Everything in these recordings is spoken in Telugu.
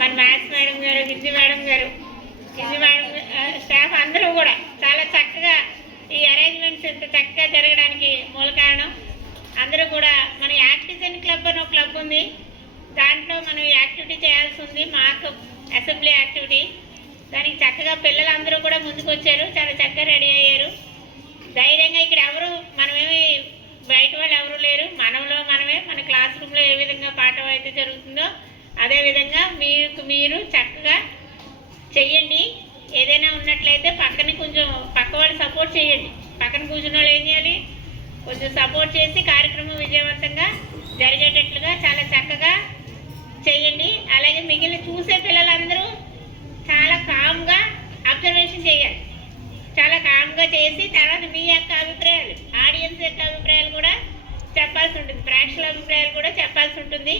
మన మ్యాథ్స్ మేడం గారు హిందీ మేడం గారు హిందీ మేడం స్టాఫ్ అందరూ కూడా చాలా చక్కగా ఈ అరేంజ్మెంట్స్ ఇంత చక్కగా జరగడానికి మూల కారణం. అందరూ కూడా మన యాక్టిజన్ క్లబ్ అని ఒక క్లబ్ ఉంది. దాంట్లో మనం యాక్టివిటీ చేయాల్సి ఉంది. మాకు అసెంబ్లీ యాక్టివిటీ దానికి చక్కగా పిల్లలందరూ కూడా ముందుకు వచ్చారు చాలా చక్కగా రెడీ అయ్యారు. ధైర్యంగా ఇక్కడ ఎవరు మనమేమి బయట వాళ్ళు ఎవరు లేరు. మనంలో మనమే మన క్లాస్ రూమ్లో ఏ విధంగా పాఠం అయితే జరుగుతుందో అదేవిధంగా మీకు మీరు చక్కగా చెయ్యండి. ఏదైనా ఉన్నట్లయితే పక్కన కొంచెం పక్క వాళ్ళు సపోర్ట్ చేయండి పక్కన కూర్చున్న వాళ్ళు ఏం చేయాలి? కొంచెం సపోర్ట్ చేసి కార్యక్రమం విజయవంతంగా జరిగేటట్లుగా చాలా చక్కగా చేయండి అలాగే మిగిలిన చూసే పిల్లలందరూ చాలా కామ్గా అబ్జర్వేషన్ చేయాలి చాలా కామ్గా చేసి తర్వాత మీ యొక్క అభిప్రాయాలు ఆడియన్స్ యొక్క అభిప్రాయాలు కూడా చెప్పాల్సి ఉంటుంది. ప్రేక్షకుల అభిప్రాయాలు కూడా చెప్పాల్సి ఉంటుంది.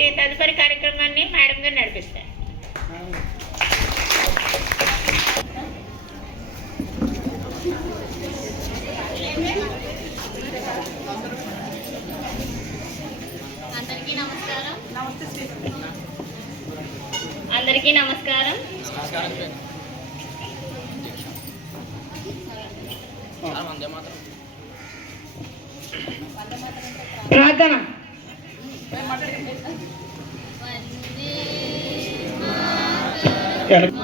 ఈ తదుపరి కార్యక్రమాన్ని మేడం గారు నడిపిస్తారు. అందరికీ నమస్కారం. అందరికీ నమస్కారం. ప్రార్థన. எனக்கு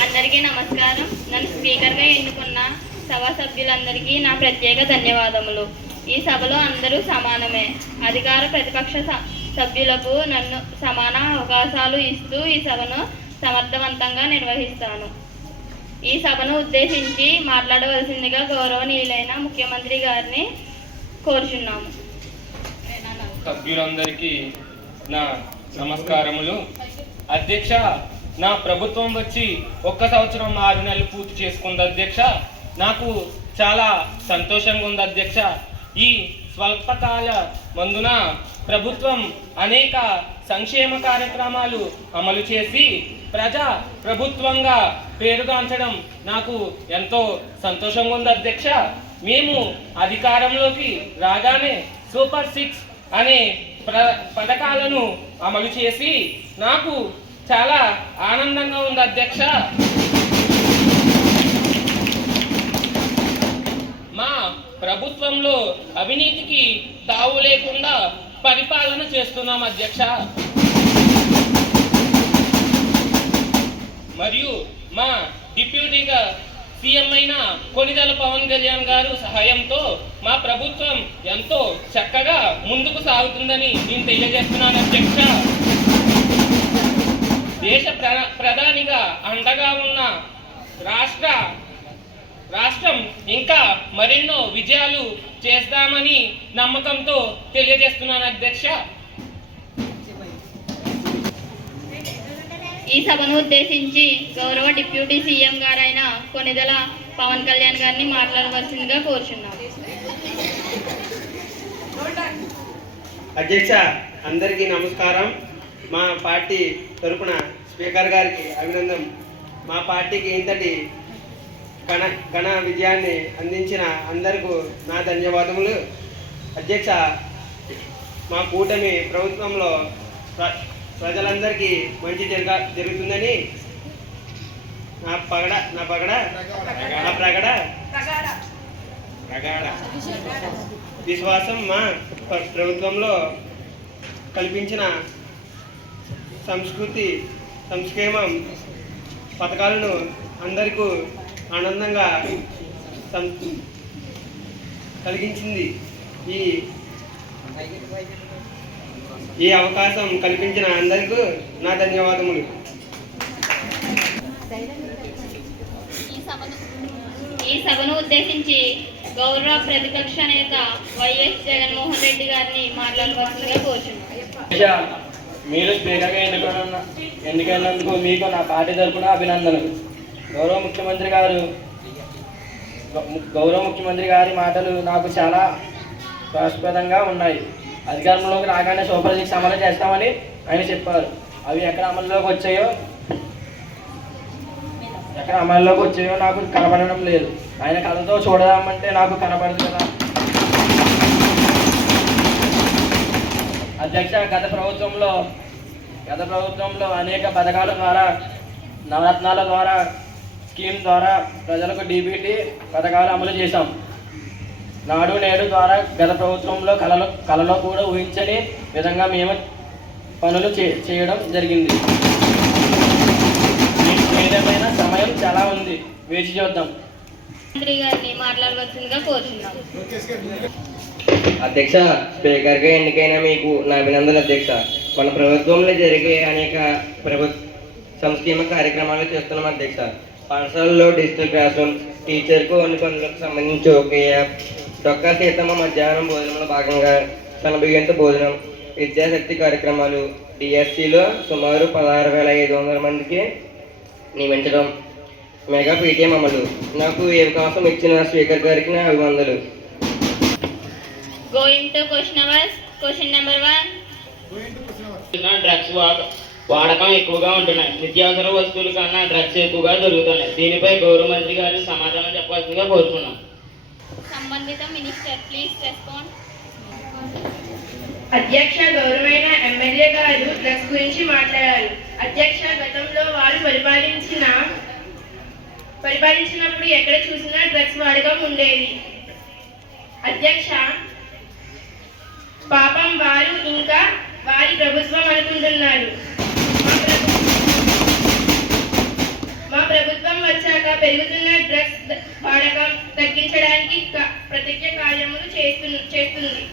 అందరికీ నమస్కారం. నన్ను స్పీకర్గా ఎన్నుకున్న సభా సభ్యులందరికీ నా ప్రత్యేక ధన్యవాదములు. ఈ సభలో అందరూ సమానమే. అధికార ప్రతిపక్ష సభ్యులకు నన్ను సమాన అవకాశాలు ఇస్తూ ఈ సభను సమర్థవంతంగా నిర్వహిస్తాను. ఈ సభను ఉద్దేశించి మాట్లాడవలసిందిగా గౌరవనీయులైన ముఖ్యమంత్రి గారిని కోరుచున్నాము. సభ్యులందరికీ నా నమస్కారములు. అధ్యక్ష నా ప్రభుత్వం వచ్చి ఒక్క సంవత్సరం ఆరు నెలలు పూర్తి చేసుకుంది అధ్యక్ష. నాకు చాలా సంతోషంగా ఉంది అధ్యక్ష. ఈ స్వల్పకాల మందున ప్రభుత్వం అనేక సంక్షేమ కార్యక్రమాలు అమలు చేసి ప్రజా ప్రభుత్వంగా పేరుగాంచడం నాకు ఎంతో సంతోషంగా ఉంది అధ్యక్ష. మేము అధికారంలోకి రాగానే సూపర్ సిక్స్ అనే ప్ర పథకాలను అమలు చేసి నాకు చాలా ఆనందంగా ఉంది అధ్యక్ష. మా ప్రభుత్వంలో అవినీతికి తావు లేకుండా పరిపాలన చేస్తున్నాం అధ్యక్ష. మరియు మా డిప్యూటీగా సీఎం అయిన కొనిదల పవన్ కళ్యాణ్ గారు సహాయంతో మా ప్రభుత్వం ఎంతో చక్కగా ముందుకు సాగుతుందని నేను తెలియజేస్తున్నాను అధ్యక్ష. దేశ ప్ర ప్రధానిగా అండగా ఉన్న రాష్ట్ర రాష్ట్రం ఇంకా మరెన్నో విజయాలు చేస్తామని నమ్మకంతో తెలియజేస్తున్నాను అధ్యక్ష. ఈ సభను ఉద్దేశించి గౌరవ డిప్యూటీ సీఎం గారైన కొనిదెల పవన్ కళ్యాణ్ గారిని మాట్లాడవలసిందిగా కోరుచున్నాం. అధ్యక్ష అందరికీ నమస్కారం. మా పార్టీ తరపున స్పీకర్ గారికి అభినందన. మా పార్టీకి ఇంతటి ఘన ఘన విజయాన్ని అందించిన అందరికీ నా ధన్యవాదములు. అధ్యక్ష మా కూటమి ప్రభుత్వంలో ప్ర- ప్రజలందరికీ మంచి జరగ జరుగుతుందని నా పగడ నా పగడ నా ప్రగడ. ప్రగాఢ. విశ్వాసం మా ప్ర- ప్రభుత్వంలో కల్పించిన సంస్కృతి సంక్షేమం పథకాలను అందరికీ ఆనందంగా సం- కలిగించింది. ఈ ఈ అవకాశం కల్పించిన అందరికీ నా ధన్యవాదములు. ఈ సభను ఈ సభను ఉద్దేశించి గౌరవ ప్రతిపక్ష నేత వైఎస్ జగన్మోహన్ రెడ్డి గారిని మాట్లాడవలసిందిగా కోరుచున్నాను. మీరు స్పీకర్గా ఎన్నుకోవడం ఎన్నికైనందుకు మీకు నా పార్టీ తరపున అభినందనలు. గౌరవ ముఖ్యమంత్రి గారు గౌ- గౌరవ ముఖ్యమంత్రి గారి మాటలు నాకు చాలా ప్రాస్పదంగా ఉన్నాయి. అధికారంలోకి రాగానే సూపర్ సిక్స్ అమలు చేస్తామని ఆయన చెప్పారు. అవి ఎక్కడ అమల్లోకి వచ్చాయో ఎక్కడ అమల్లోకి వచ్చాయో నాకు కనపడడం లేదు. ఆయన కథతో చూడదామంటే నాకు కనపడదు కదా. అధ్యక్ష గత ప్రభుత్వంలో గత ప్రభుత్వంలో అనేక పథకాల ద్వారా నవరత్నాల ద్వారా స్కీమ్ ద్వారా ప్రజలకు డీబీటీ పథకాలు అమలు చేశాం. నాడు నేడు ద్వారా గత ప్రభుత్వంలో కళలు కళలో కూడా ఊహించని విధంగా మేము పనులు చే చేయడం జరిగింది. ఏదేమైనా సమయం చాలా ఉంది. వేచి చూద్దాం. మంత్రి గారిని మాట్లాడవలసిందిగా కోరుచున్నాను అధ్యక్ష స్పీకర్గా ఎన్నికైన మీకు నా అభినందనలు అధ్యక్ష. మన ప్రభుత్వంలో జరిగే అనేక ప్రభుత్వ సంక్షేమ కార్యక్రమాలు చేస్తున్నాం అధ్యక్ష. పాఠశాలలో డిజిటల్ క్లాస్ రూమ్ టీచర్కు అన్ని పనులకు సంబంధించి ఒక యాప్ డొక్కా సీతమ్మ మధ్యాహ్నం భోజనంలో భాగంగా సనబియ్యంతో భోజనం విద్యాశక్తి కార్యక్రమాలు డిఎస్సిలో సుమారు పదహారు వేల ఐదు వందల మందికి నియమించడం మెగా పీటీఎం అమలు. నాకు ఈ అవకాశం ఇచ్చిన స్పీకర్ గారికి నా అభివందనలు going to question hours question number one drugs వాడ వాడకం ఎక్కువగా ఉంటున్నాయి. నిత్యావసర వస్తువుల కన్నా డ్రగ్స్ ఎక్కువగా దొరుకుతున్నాయి. దీనిపై గౌరవ మంత్రి గారు సమాధానం చెప్పాల్సిందిగా కోరుతున్నాం సంబంధిత మినిస్టర్ ప్లీజ్ రెస్పాండ్ అధ్యక్ష గౌరవైన ఎమ్మెల్యే గారు డ్రగ్స్ గురించి మాట్లాడారు. అధ్యక్ష గతంలో వారు పరిపాలించిన పరిపాలించినప్పుడు ఎక్కడ చూసినా డ్రగ్స్ వాడకం ఉండేది. అధ్యక్ష పాపం వారు ఇంకా వారి ప్రభుత్వం అనుకుంటున్నారు. మా ప్రభుత్వం వచ్చాక పెరుగుతున్న డ్రగ్స్ వాడకం తగ్గించడానికి క- కార్యములు చేస్తు చేస్తుంది.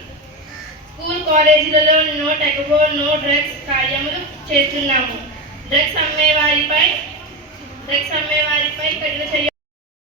స్కూల్ కాలేజీలలో నో టెకబో నో డ్రగ్స్ కార్యములు చేస్తున్నాము. డ్రగ్స్ అమ్మే వారిపై డ్రగ్స్ అమ్మే వారిపై కఠిన చర్య